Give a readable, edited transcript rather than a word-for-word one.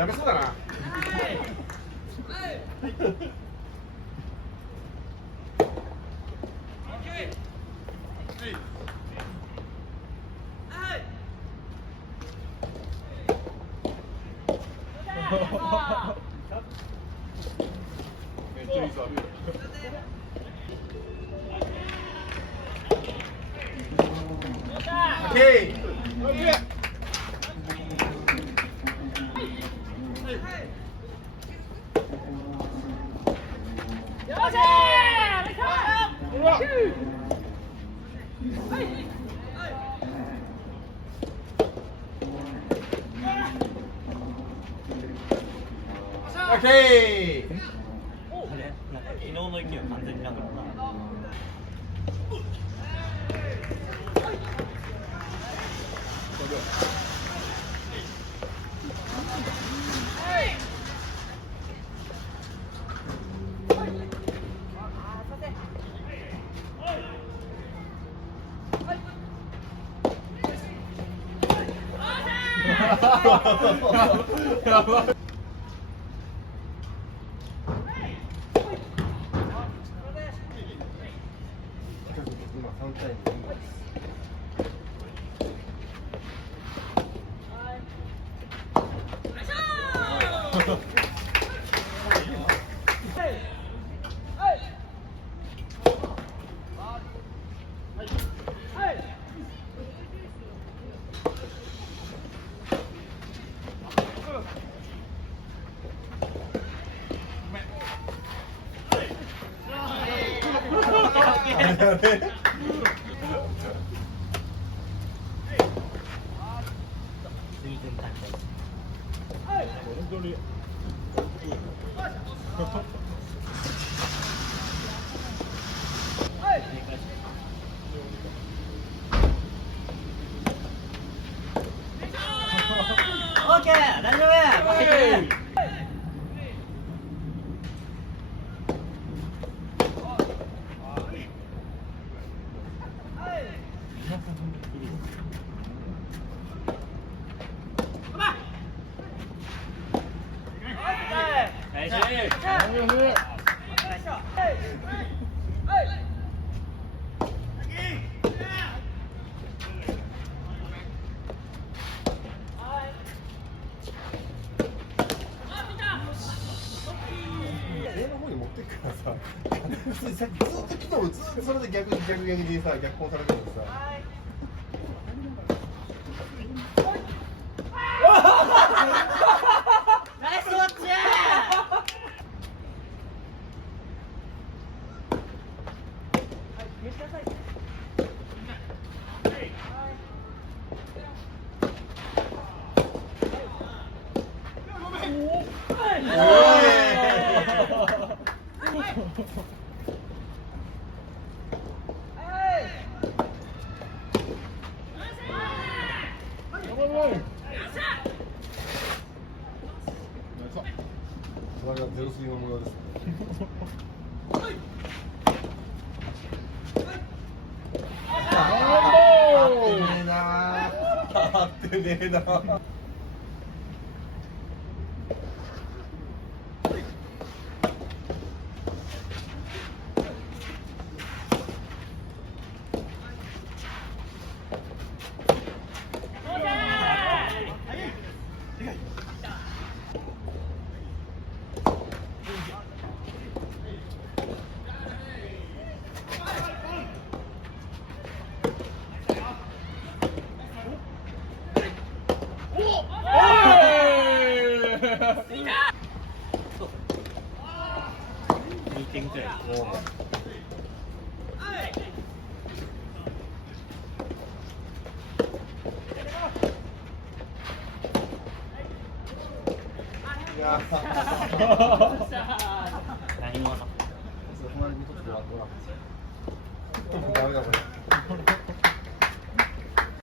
ダメそうだな。めっちゃいいサーブ。オッケー。オッケー。あれ、なんか昨日の勢い完全になかった。やばい。今3対2。オッケー、大丈夫。上の方に持ってくからさ、別にさ、ずっと昨日ずっとそれで逆にさ、逆行されてるのさ。ナイスウォッチ。それがゼロスリーの模様です。合ってねえな。2点くらい。いや何もなかった。ダメだこれ。